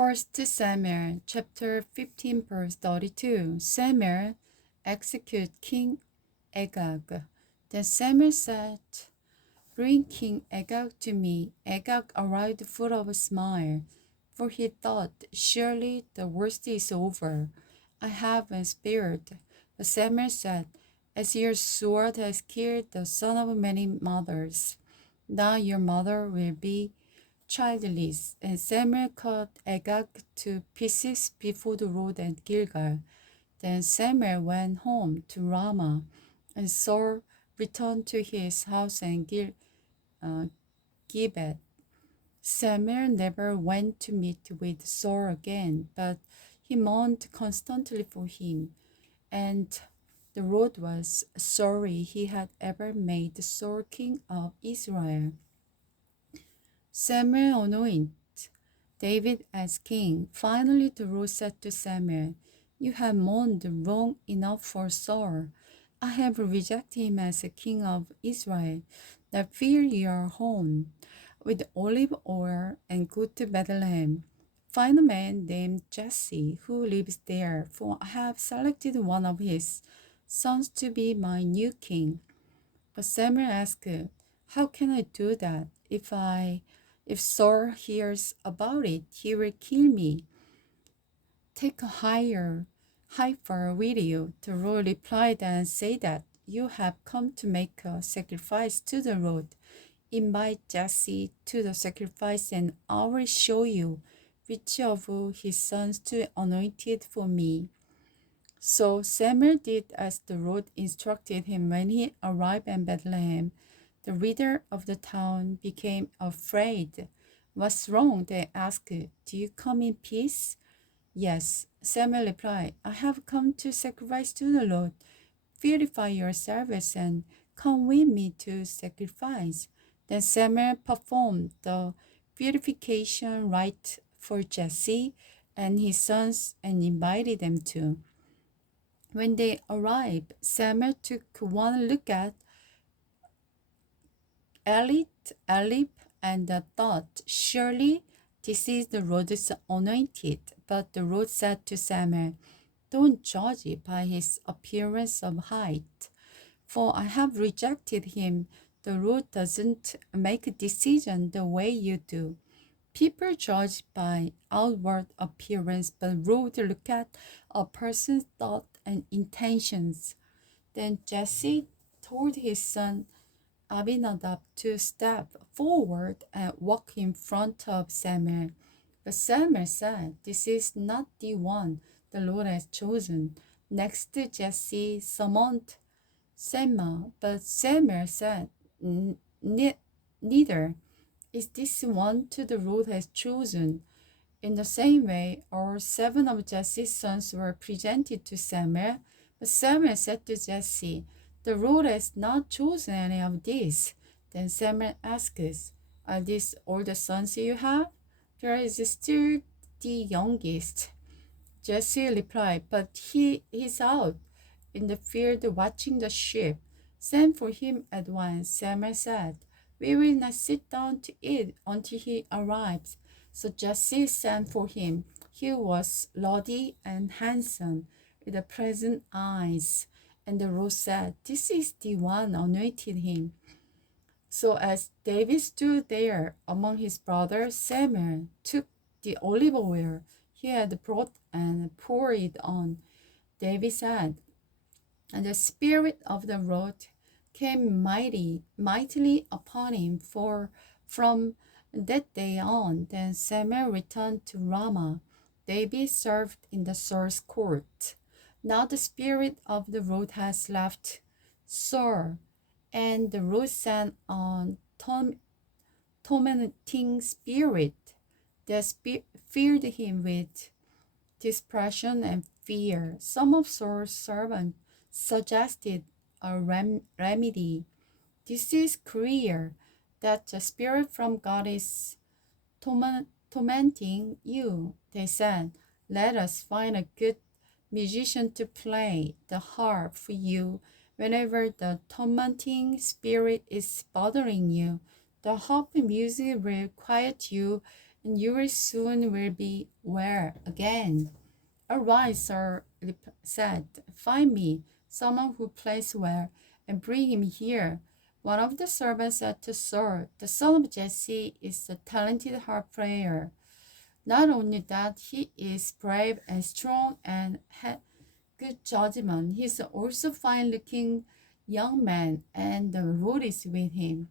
First Samuel chapter 15 verse 32. Samuel execute King Agag. Then Samuel said, "Bring King Agag to me." Agag arrived full of a smile, for he thought, "Surely the worst is over. I have been spared." But Samuel said, "As your sword has killed the son of many mothers, now your mother will be childless." And Samuel cut Agag to pieces before the road at Gilgal. Then Samuel went home to Ramah, and Saul returned to his house in Gibeah. Samuel never went to meet with Saul again, but he mourned constantly for him, and the Lord was sorry he had ever made Saul king of Israel. Samuel anointed David as king. Finally, the Lord said to Samuel, "You have mourned long enough for Saul. I have rejected him as a king of Israel. Now fill your home with olive oil and go to Bethlehem. Find a man named Jesse who lives there, for I have selected one of his sons to be my new king." But Samuel asked, "How can I do that? If Saul hears about it, he will kill me." "Take a heifer with you," the Lord replied, "and say that you have come to make a sacrifice to the Lord. Invite Jesse to the sacrifice, and I will show you which of his sons to anoint it for me." So Samuel did as the Lord instructed him. When he arrived in Bethlehem, the leader of the town became afraid. "What's wrong?" they asked. "Do you come in peace?" "Yes," Samuel replied. "I have come to sacrifice to the Lord. Purify yourselves and come with me to sacrifice." Then Samuel performed the purification rite for Jesse and his sons and invited them to. When they arrived, Samuel took one look at Eliab and thought, "Surely this is the Lord's anointed." But the Lord said to Samuel, "Don't judge it by his appearance of height, for I have rejected him." The Lord doesn't make a decision the way you do. People judge by outward appearance, but Lord look at a person's thought and intentions. Then Jesse told his son Abinadab to step forward and walk in front of Samuel. But Samuel said, "This is not the one the Lord has chosen." Next, Jesse summoned Shammah, but Samuel said, "Neither is this one to the Lord has chosen." In the same way, all 7 of Jesse's sons were presented to Samuel. But Samuel said to Jesse, "The Lord has not chosen any of these." Then Samuel asks, "Are these all the sons you have?" "There is still the youngest," Jesse replied, "but he is out in the field watching the sheep." "Send for him at once," Samuel said. "We will not sit down to eat until he arrives." So Jesse sent for him. He was ruddy and handsome, with pleasant eyes. And the Lord said, "This is the one, anointed him." So as David stood there among his brothers, Samuel took the olive oil he had brought and poured it on David's head. And the Spirit of the Lord came mightily upon him, for from that day on, then Samuel returned to Ramah. David served in the Saul's court. Now the Spirit of the Lord has left Saul, and the Lord sent a tormenting spirit that filled him with depression and fear. Some of Saul's servants suggested a remedy. "This is clear that the spirit from God is tormenting you," they said. "Let us find a good musician to play the harp for you whenever the tormenting spirit is bothering you. The harp music will quiet you and you will soon will be well again. Arise, Sir said. Find me someone who plays well, and bring him here. One of the servants said to Sir, the son of Jesse is a talented harp player. Not only that, he is brave and strong and good judgment. He's also fine-looking young man, and the road is with him.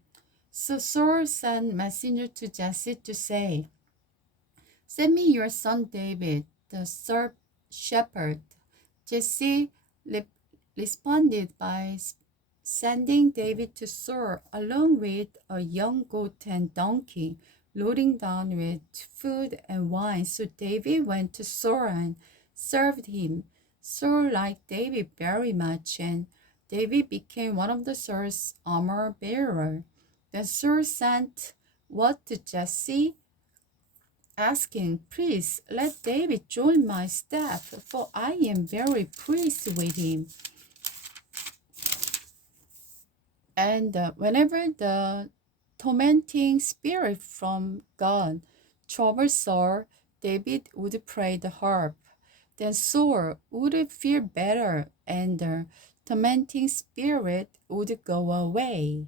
So Saul sent messenger to Jesse to say, send me your son David, the shepherd. Jesse responded by sending David to Saul along with a young goat and donkey, loading down with food and wine. So David went to Saul and served him. Saul liked David very much, and David became one of the Saul's armor bearer. Then Saul sent word to Jesse, asking, please let David join my staff, for I am very pleased with him. And whenever the tormenting spirit from God troubled Saul, David would play the harp. Then Saul would feel better, and the tormenting spirit would go away.